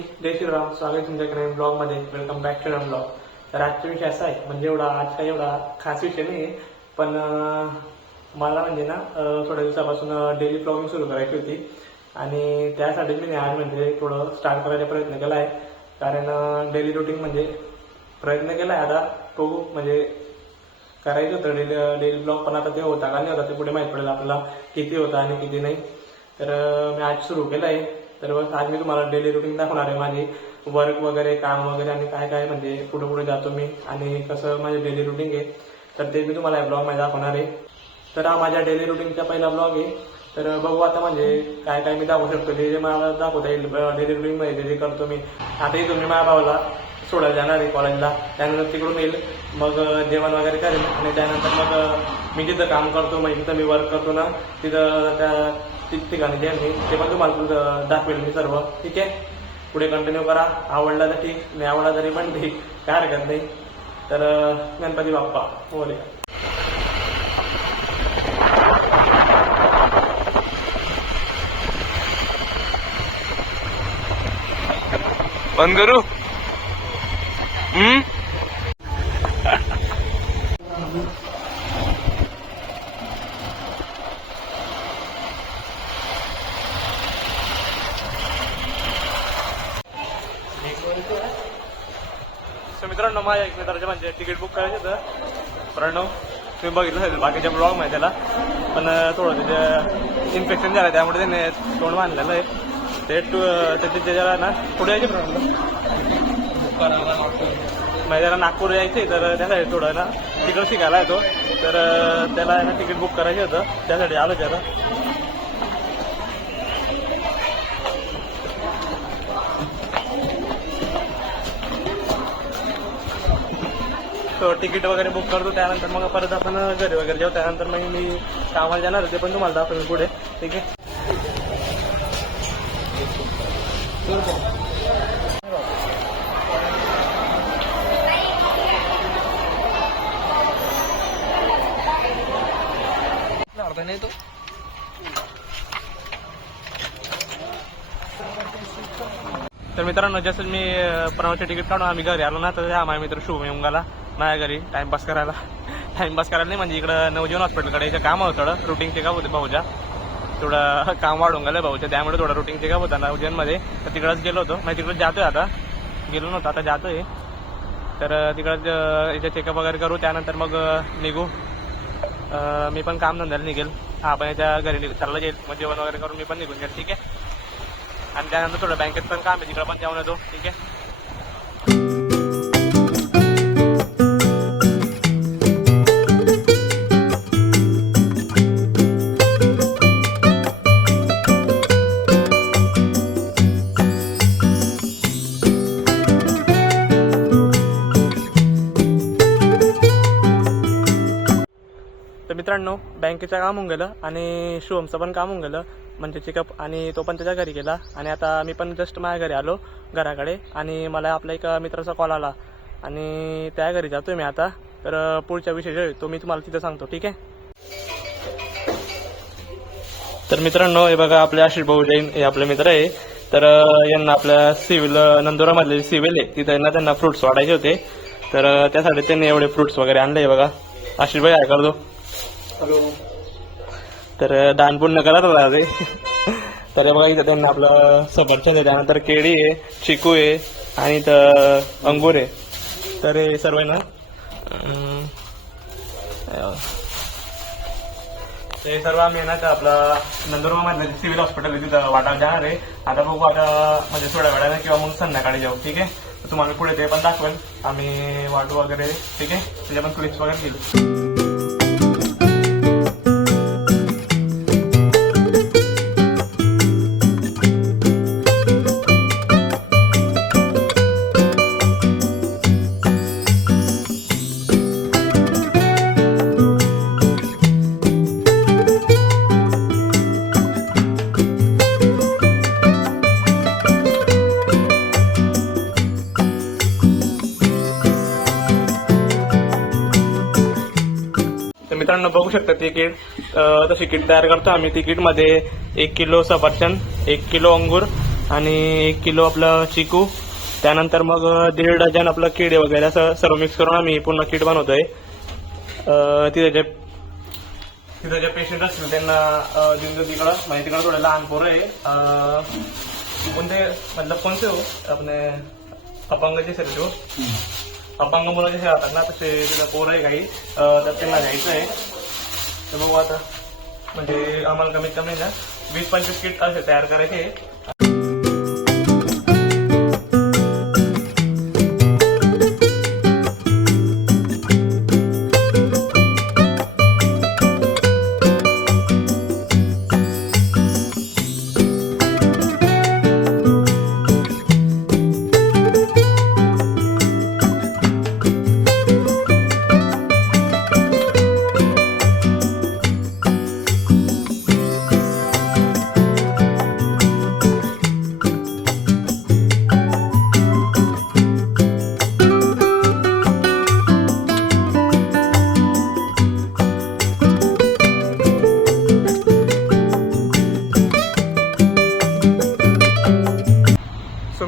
जय श्रीराम. स्वागत तुमच्याकडे ब्लॉगमध्ये. Welcome back to blog. तर आजचा विषय असा आहे, म्हणजे आज काही एवढा खास विषय नाही आहे, पण मला म्हणजे ना थोड्या दिवसापासून डेली ब्लॉगिंग सुरू करायची होती आणि त्यासाठीच मी आज म्हणजे थोडं स्टार्ट करायचा प्रयत्न केला आहे. कारण डेली रुटीन म्हणजे प्रयत्न केला आहे, आता तो म्हणजे करायचं होतं डेली ब्लॉग, पण आता ते होता का नाही होता ते पुढे माहीत पडेल आपल्याला किती होता आणि किती नाही. तर मी आज सुरू केलं आहे. तर बस आज मी तुम्हाला डेली रुटीन दाखवणार आहे, माझी वर्क वगैरे, काम वगैरे आणि काय काय म्हणजे पुढे पुढे जातो मी आणि कसं माझे डेली रुटीन आहे, तर ते मी तुम्हाला या ब्लॉगमध्ये दाखवणार आहे. तर हा माझ्या डेली रुटीनचा पहिला ब्लॉग आहे. तर बघू आता म्हणजे काय काय मी दाखवू शकतो, जे मला दाखवता येईल डेली रुटीनमध्ये जे करतो मी. आता इथून मी माझ्या भावाला सोडायला जाणार आहे कॉलेजला, त्यानंतर तिकडून येईल, मग जेवण वगैरे करेल आणि त्यानंतर मग मी जिथं काम करतो, म्हणजे जिथं मी वर्क करतो ना, तिथं त्या ठिकाणी जे मी ते पण तुम्हाला दाखवेल मी सर्व. ठीक आहे, पुढे कंटिन्यू करा. आवडला तर ठीक, नाही आवडला तरी पण ठीक, काय हरकत नाही. तर गणपती बाप्पा बोले. बंद करू. मित्रांनो, माझ्या एक मित्राचे म्हणजे तिकीट बुक करायचं होतं. प्रणव तुम्ही बघितलं असेल बाकीच्या ब्लॉग मध्ये त्याला, पण थोडं त्याचं इन्फेक्शन झालं, त्यामुळे त्याने तोंड बांधलेलं आहे. ते त्याच्याला ना पुढे यायचे म्हणजे त्याला नागपूर यायचे, तर त्यासाठी थोडं ना तिकडं शिकायला येतो, तर त्याला ना तिकीट बुक करायचं होतं, त्यासाठी आलो त्याला. तो तिकीट वगैरे बुक करतो, त्यानंतर मग परत आपण घरी वगैरे जाऊ. त्यानंतर मग मी कामाला जाणार होते, पण तुम्हाला दाखवेल पुढे. ठीक आहे. नाही तो तर मित्रांनो, जसं मी प्रणवचे तिकीट काढून आम्ही घरी आलो ना, तर हा माझा मित्र शुभम येऊन गेला माझ्या घरी टाइमपास करायला नाही, म्हणजे इकडं नवजीवन हॉस्पिटलकडे याचं काम होतं, थोडं रुटीन चेकअप होते भाऊच्या, थोडं काम वाढून गेलं भाऊच्या, त्यामुळे थोडं रुटीन चेकअप होता नवजीवनमध्ये. तर तिकडंच गेलो होतो, म्हणजे तिकडं जातोय, आता गेलो नव्हतं, आता जातोय. तर तिकडंच याचं चेकअप वगैरे करू, त्यानंतर मग निघू. मी पण काम धंद्याला निघेल, हा पण याच्या घरी चाललं जाईल, मग जेवण वगैरे करून मी पण निघून जाईल. ठीक आहे. आणि त्यानंतर थोडं बँकेत पण काम आहे, तिकडं पण जाऊन येतो. ठीक आहे. तर मित्रांनो, बँकेचं काम होऊन गेलं आणि शुभमचं पण काम होऊन गेलं, म्हणजे चेकअप, आणि तो पण त्याच्या घरी गेला. आणि आता मी पण जस्ट माझ्या घरी आलो घराकडे, आणि मला आपल्या एका मित्राचा कॉल आला आणि त्या घरी जातोय मी आता. तर पुढच्या विषय जो आहे तो मी तुम्हाला तिथं सांगतो. ठीक आहे. तर मित्रांनो, हे बघा आपले आशिष भाऊ जैन हे आपले मित्र आहे. तर यांना आपल्या सिव्हिल नंदुरामधले सिव्हिल आहे, तिथं यांना त्यांना फ्रुट्स वाढायचे होते, तर त्यासाठी त्यांनी एवढे फ्रुट्स वगैरे आणले. बघा आशिष भाई, काय करतो. हॅलो. तर दान पुण्य करत राहते. तर बघा इथं त्यांना आपलं सफरचंद आहे, त्यानंतर केळी आहे, चिकू आहे आणि इथं अंगूर आहे. तर हे सर्व आहे ना, ते सर्व आम्ही ना आपला नंदुरबारमधलं सिव्हिल हॉस्पिटल आहे, तिथं वाटायला जाणार आहे. आता बघू, आता म्हणजे थोड्या वेळाने किंवा मग संध्याकाळी जाऊ. ठीक आहे. तुम्हाला पुढे ते पण दाखवेल आम्ही वाटू वगैरे. ठीक आहे. त्याच्या पण क्लिप्स वगैरे घेऊ. मित्रांनो बघू शकता तिकीट तशी किट तयार करतो आम्ही. तिकीटमध्ये 1 किलो सफरचंद, 1 किलो अंगूर आणि 1 किलो आपलं चिकू, त्यानंतर मग 1.5 डझन आपलं किडे वगैरे असं सर्व मिक्स करून आम्ही पूर्ण किट बनवतोय. तिथे जे पेशंट असतील त्यांना देऊन देऊ तिकडं, म्हणजे तिकडं थोडं लहान पोरं आहे. कोणते मतलब कोणते हो आपले अपंगाचे सर जो अपंग मुलं जसे राहतात ना तसे तिथं पोरं आहे काही, तर त्यांना घ्यायचं आहे. तर बघू आता, म्हणजे आम्हाला कमीत कमी ना 20-25 किट असे तयार करायचे.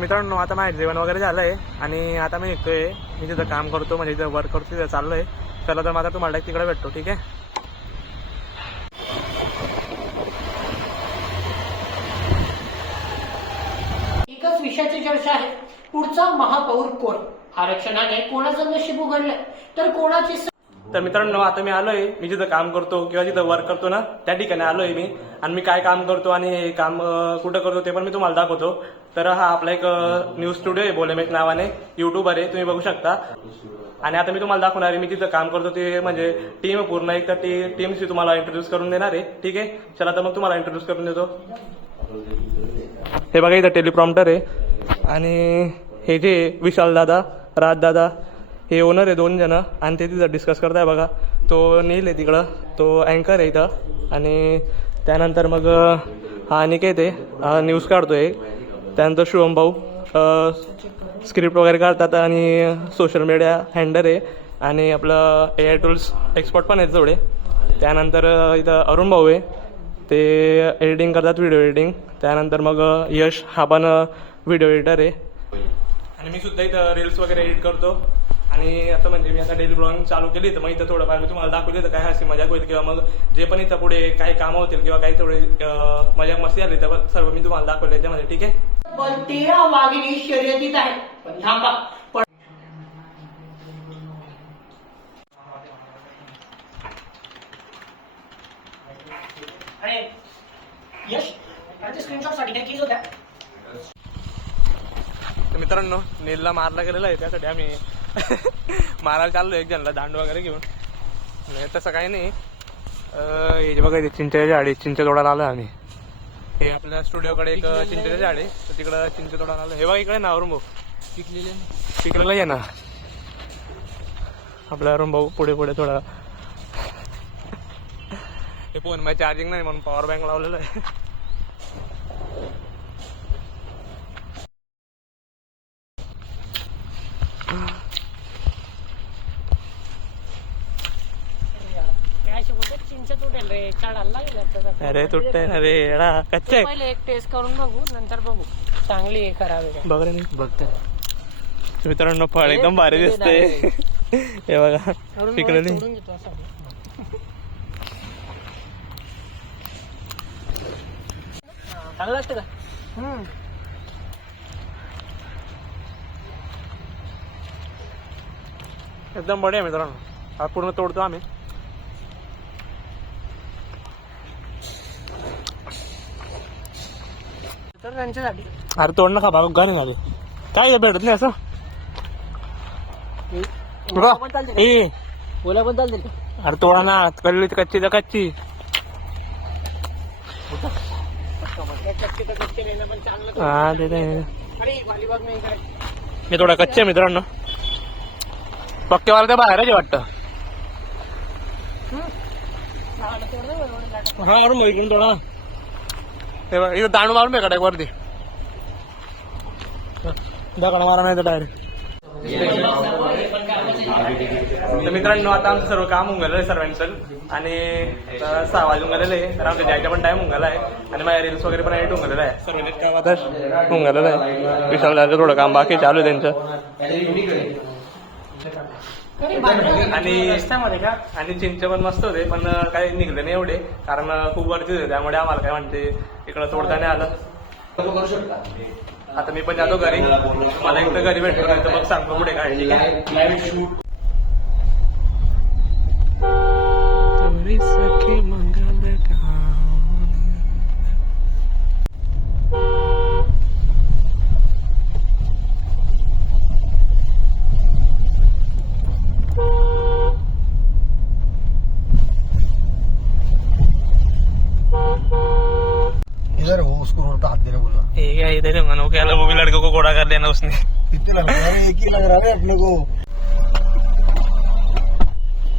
मित्रांनो, आता माझं जेवण वगैरे झालंय आणि आता मी निघतोय. मी तिथं काम करतो, म्हणजे तिथं वर्क करतो, तिथं चाललोय. चला तर माझा तुम्हाला तिकडे भेटतो, ठीक आहे. एकच विषयाची चर्चा आहे, पुढचा महापौर कोण? आरक्षणाने कोणाचं नशीब उघडलंय तर कोणाची. तर मित्रांनो, आता मी आलोय, मी जिथं काम करतो किंवा जिथं वर्क करतो ना त्या ठिकाणी आलोय मी. आणि मी काय काम करतो आणि हे काम कुठं करतो ते पण मी तुम्हाला दाखवतो. तर हा आपला एक न्यूज स्टुडिओ आहे, बोलेमेक नावाने, युट्यूबर आहे, तुम्ही बघू शकता. आणि आता मी तुम्हाला दाखवणार आहे मी तिथं काम करतो ते, म्हणजे टीम पूर्ण एक तर टीमशी तुम्हाला इंट्रोड्यूस करून देणार आहे, ठीक आहे. चला तर मग तुम्हाला इंट्रोड्यूस करून देतो. हे बघा, इथं टेलिप्रॉम्प्टर आहे. आणि हे जे विशाल दादा, राज दादा, हे ओनर आहे 2 जण, आणि ते तिथं डिस्कस करताय बघा. तो नील आहे तिकडं, तो अँकर आहे इथं. आणि त्यानंतर मग हा अनिकेत आहे, न्यूज काढतोय. त्यानंतर शुभम भाऊ स्क्रिप्ट वगैरे काढतात आणि सोशल मीडिया हँडलर आहे. आणि आपलं AI टूल्स एक्सपर्ट पण आहेत जोडे. त्यानंतर इथं अरुण भाऊ आहे, ते एडिटिंग करतात, व्हिडिओ एडिटिंग. त्यानंतर मग यश, हा पण व्हिडिओ एडिटर आहे. आणि मी सुद्धा इथं रील्स वगैरे एडिट करतो. आणि आता म्हणजे मी आता डेली ब्लॉगिंग चालू केली, तर मग इथं थोडं फार तुम्हाला दाखवली तर काय हसी मजाक होईल, किंवा मग जे पण इथं पुढे काही कामं होतील किंवा काही थोडे मजाक मस्ती आली तर सर्व मी तुम्हाला दाखवले त्याच्यामध्ये, ठीक आहे. 13 वाघिणी शर्यतीत आहेत, पण थांबा. अरे यश, स्क्रीनशॉट साठी काय कीज होत्या? तर मित्रांनो, नीलला मारला गेलेला आहे, त्यासाठी आम्ही मारायला चाललो एक जणला दांड वगैरे घेऊन. नाही तसं काही नाही. हे बघा, ते चिंचेच्या झाडे, चिंच तोडायला आलो आम्ही. हे आपल्या स्टुडिओकडे एक चिंचेचे झाड आहे, तर तिकडं चिंच तोडायला आलो. हे बघा इकडे ना अरुण भाऊ पिकलेलं आहे ना आपला अरुण भाऊ. पुढे पुढे थोडा हे फोन माझी चार्जिंग नाही म्हणून पॉवर बँक लावलेलं आहे. अरे तुटतंय ना रे येडा, कच्चा आहे. पहिले एक टेस्ट करून बघू, नंतर बघू चांगली आहे खराब आहे. बघ रे, बघतोय मित्रांनो, फळ एकदम भारी दिसते. हे बघा पिकलेली. चांगलं असतं का? एकदम बढिया मित्रांनो. हा पूर्ण तोडतो आम्ही. तर त्यांच्यासाठी. अरे तोड नका बाबा, गाणी घालू काय भेटत नाही असं. ए बोला पण चालते. अरे तोडा ना, कल्ली कच्ची तर कच्ची. हा ते मी थोडा कच्चे मित्रांनो. पक्केवाला ते बाहेरच आहे वाटतं. हा अरुण भाऊ इकडून थोडा. इथं दांडू मारून बेकाट वरती दगड मारा नाही तर डायरेक्ट. तर मित्रांनो आता आमचं सर्व काम होऊन गेलं आहे सर्वांचं आणि 6 वाजून गेलेलं आहे. तर आमच्या जायचा पण टाइम होऊन गेला आहे आणि माझ्या रील्स वगैरे पण एडिट होऊन गेलेलं आहे. सर्वांनीच काम आता होऊन गेलेलं आहे. विशाल जायचं थोडं काम बाकी चालू आहे त्यांचं आणि चिंच पण मस्त होते पण काही निघले नाही एवढे कारण खूप वरती होते त्यामुळे आम्हाला काय म्हणते इकडं तोडता नाही आलं. करू शकता. आता मी पण जातो घरी मला एक तर घरी भेटतो नाही तर मग सांगतो पुढे काय ठीक आहे. इधर वो उसको रोड पे हाथ देने बोलना. इधर मनो क्या वो भी लड़कों को घोड़ा कर लेना उसने. कितने लग रहा है? एक ही लग रहा है अपने को.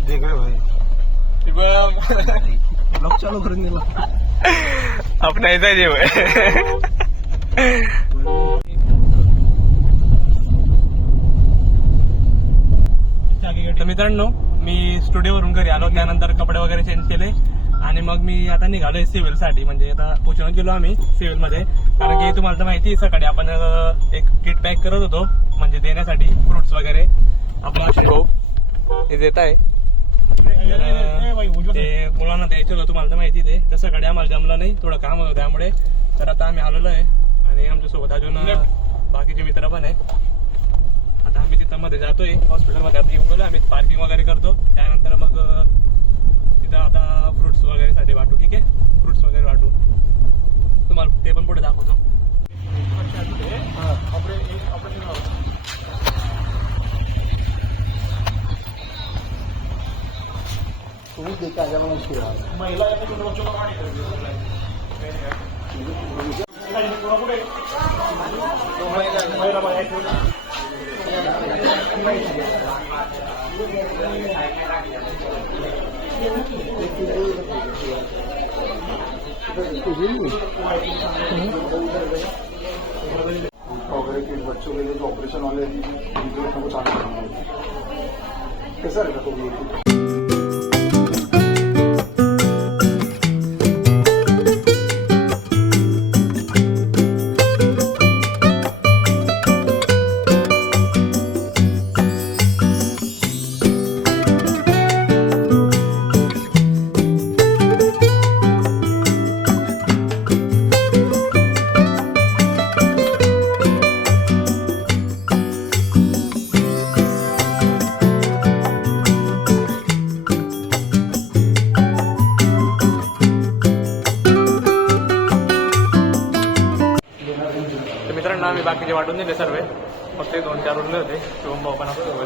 देख रहे भाई ब्लॉग चालू करून दिला. अपना ऐसा ही है. तर मित्रांनो मी स्टुडिओवरून घरी आलो त्यानंतर कपडे वगैरे चेंज केले आणि मग मी आता निघालोय सिव्हिल साठी म्हणजे आता पोचून गेलो आम्ही सिव्हिल मध्ये कारण की तुम्हाला तर माहिती आहे सकाळी आपण एक किट पॅक करत होतो म्हणजे देण्यासाठी फ्रुट्स वगैरे आपला भाऊ हे देत आहे ते मुलांना द्यायचं होतं तुम्हाला तर माहिती आहे ते तर सकाळी आम्हाला जमलं नाही थोडं काम होतं त्यामुळे तर आता आम्ही आलेलो आहे आणि आमच्यासोबत अजून बाकीचे मित्र पण आहे. आता आम्ही तिथं मध्ये जातोय हॉस्पिटलमध्ये आता येऊन गेलो आम्ही पार्किंग वगैरे करतो त्यानंतर मग तिथं आता फ्रुट्स वगैरे साठी वाटू ठीक आहे फ्रुट्स वगैरे वाटू तुम्हाला ते पण पुढे दाखवतो. तू देख आजा मला शिरा. वगैरह के बच्चों के लिए जो ऑपरेशन वाले को चालू करना कैसा रहेगा तो मित्रांनो आम्ही बाकीचे वाटून दिले सर्व फक्त 2-4 उरले होते शिवम भाऊ पण असतो.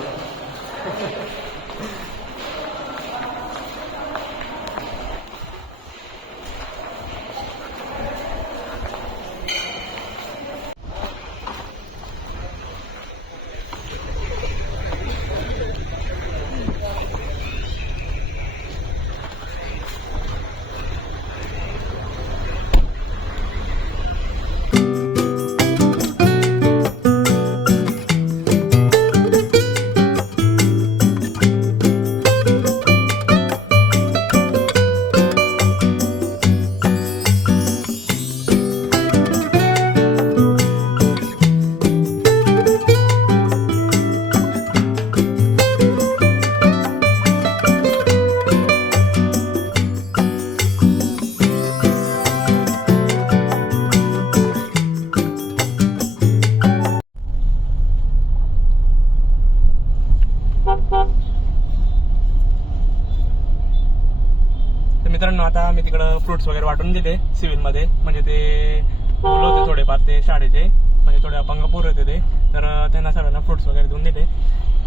तर मित्रांनो आता मी तिकडं फ्रुट्स वगैरे वाटून दिले सिव्हिलमध्ये म्हणजे ते मुलं होते थोडेफार ते शाळेचे म्हणजे थोडे अपंग पोरं होते ते तर त्यांना सगळ्यांना फ्रुट्स वगैरे देऊन दिले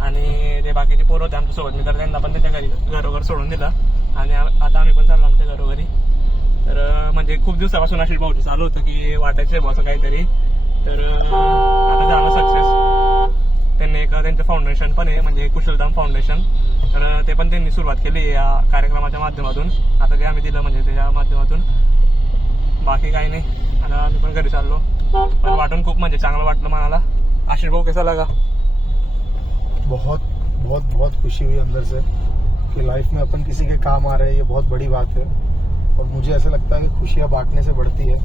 आणि ते बाकीचे पोरं होते आमच्यासोबत मी तर त्यांना पण त्यांच्या घरी घरोघर सोडून दिलं आणि आता आम्ही पण चाललो आमच्या घरोघरी. तर म्हणजे खूप दिवसापासून आशिष भाऊचं चालू होतं की वाटायचं आहे असं काहीतरी तर आता झालं सक्सेस. त्यांनी एक त्यांचं फाउंडेशन पण आहे म्हणजे कुशलधाम फाउंडेशन तर ते पण त्यांनी सुरुवात केली या कार्यक्रमाच्या माध्यमातून आता ते आम्ही दिलं म्हणजे त्याच्या माध्यमातून बाकी काही नाही. आता आम्ही पण घरी चाललो पण वाटून खूप म्हणजे चांगलं वाटलं मनाला. आशिष भाऊ कैसा लगा? बहुत बहुत बहुत खुशी हुई अंदर से कि लाइफ में अपन किसी के काम आ रहे हैं, ये बहुत बड़ी बात है। और मुझे ऐसा लगता है कि खुशियाँ बांटने से बढ़ती है।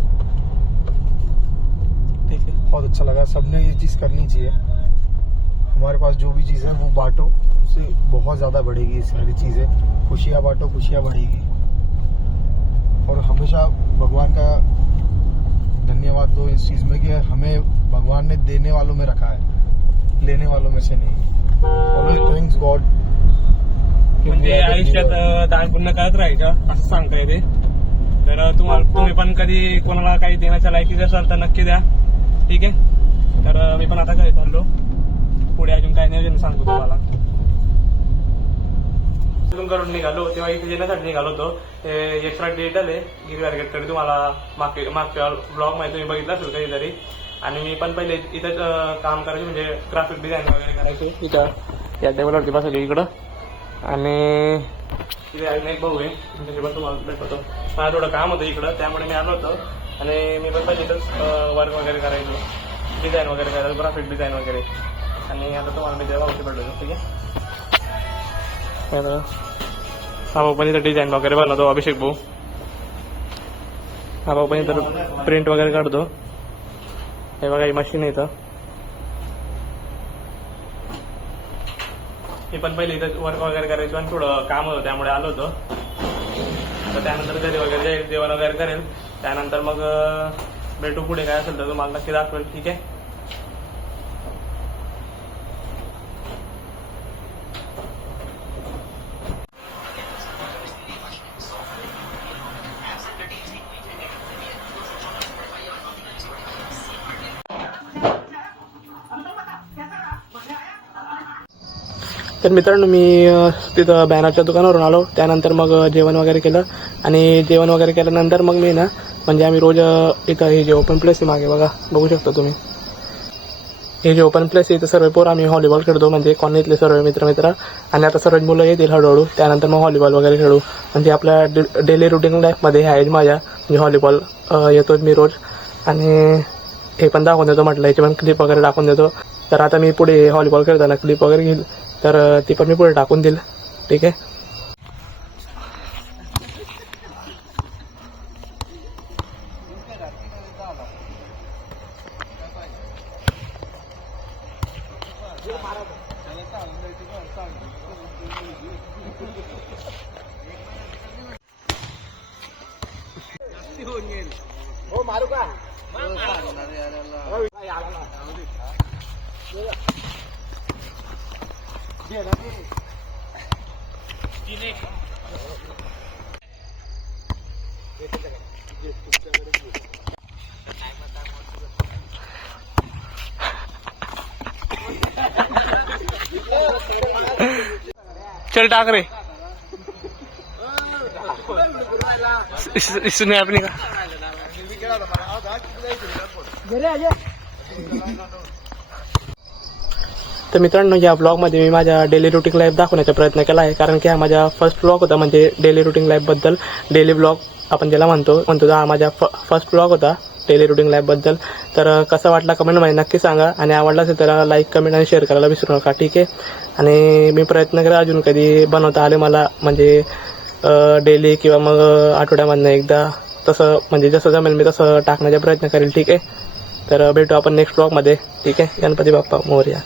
ठीक है, बहुत अच्छा लगा, सबने ये चीज़ करनी चाहिए। हमारे पास जो भी चीज़ें हैं वो बांटो, उससे बहुत ज़्यादा बढ़ेगी सारी चीज़ें। खुशियाँ बांटो, खुशियाँ बढ़ेगी। और हमेशा भगवान का धन्यवाद दो इस चीज़ में कि हमें भगवान ने देने वालों में रखा है, लेने वालों में से नहीं। Always thanks God. म्हणजे आयुष्यात दान पुण्य करत राहायचं असं सांगता येते. तर तुम्ही पण कधी कोणाला काही देण्याच्या लायकीचे असाल तर नक्की द्या. ठीक आहे, तर मी पण आता घरी चाललो. पुढे अजून काय नियोजन सांगतो तुम्हाला. अजून करून निघालो तेव्हा इथे येण्यासाठी निघालो होतो. हे यशराज डिजिटल आहे गिरवारगेट, तरी तुम्हाला मागच्या ब्लॉग मध्ये तुम्ही बघितलं असेल कधीतरी. आणि मी पण पहिले इथंच काम करायचो, म्हणजे ग्राफिक डिझाईन वगैरे करायचो. इथं या टेबलवरती बसवली इकडं. आणि तिथे अजून एक भाऊ आहे, त्याच्यासोबत तुम्हाला भेटतो. मला थोडं काम होतं इकडं, त्यामुळे मी आलो होतो. आणि मी पण पहिले इथंच वर्क वगैरे करायचो, डिझाईन वगैरे करायचो, ग्राफिक डिझाईन वगैरे. आणि आता तुम्हाला मी तेव्हा भाऊची भेटलो. ठीक आहे, हा भाऊ पण इथं डिझाईन वगैरे बनवतो, अभिषेक भाऊ. हा भाऊ पण इथं प्रिंट वगैरे काढतो. हे बघा ही मशीन आहे इथं. मी पण पहिले इथं वर्क वगैरे करायचो आणि थोडं काम होतं त्यामुळे आलो होतो. तर त्यानंतर घरी वगैरे जाईल, जेवण वगैरे करेल. त्यानंतर मग भेटू, पुढे काय असेल तर तुम्हाला नक्की दाखवेल. ठीक आहे, तर मित्रांनो मी तिथं बॅनरच्या दुकानावरून आलो. त्यानंतर मग जेवण वगैरे केलं. आणि जेवण वगैरे केल्यानंतर मग मी ना, म्हणजे आम्ही रोज इथं हे जे ओपन प्लेस आहे मागे बघा, बघू शकता तुम्ही. हे जे ओपन प्लेस आहे इथं सर्व पोरं आम्ही व्हॉलीबॉल खेळतो, म्हणजे कॉलनीतले सर्व मित्र. आणि आता सर्व मुलं येतील हळूहळू. त्यानंतर मग व्हॉलीबॉल वगैरे खेळू. म्हणजे आपल्या डेली रुटीन लाईफमध्ये हे आहे माझ्या, म्हणजे व्हॉलीबॉल येतो मी रोज. आणि हे पण दाखवून देतो म्हटलं, याची पण क्लिप वगैरे टाकून देतो. तर आता मी पुढे व्हॉलीबॉल खेळताना क्लिप वगैरे घेईल, तर ती पण मी पुढे टाकून देईल. ठीक आहे, मारू का? चल टाक रे. इसने अपनी का तर मित्रांनो, या ब्लॉगमध्ये मी माझ्या डेली रुटीन लाईफ दाखवण्याचा प्रयत्न केला आहे. कारण की हा माझा फर्स्ट ब्लॉग होता, म्हणजे डेली रुटीन लाईफबद्दल. डेली ब्लॉग आपण ज्याला म्हणतो हा माझा फर्स्ट ब्लॉग होता डेली रुटीन लाईफबद्दल. तर कसा वाटला कमेंटमध्ये नक्की सांगा. आणि आवडला असेल तर लाईक, कमेंट आणि शेअर करायला विसरू नका. ठीक आहे, आणि मी प्रयत्न करेन अजून कधी बनवता आले मला, म्हणजे डेली किंवा मग आठवड्यामधनं एकदा, तसं म्हणजे जसं जमेल मी तसं टाकण्याचा प्रयत्न करेल. ठीक आहे, तर भेटू आपण नेक्स्ट ब्लॉगमध्ये. ठीक आहे, गणपती बाप्पा मोरया.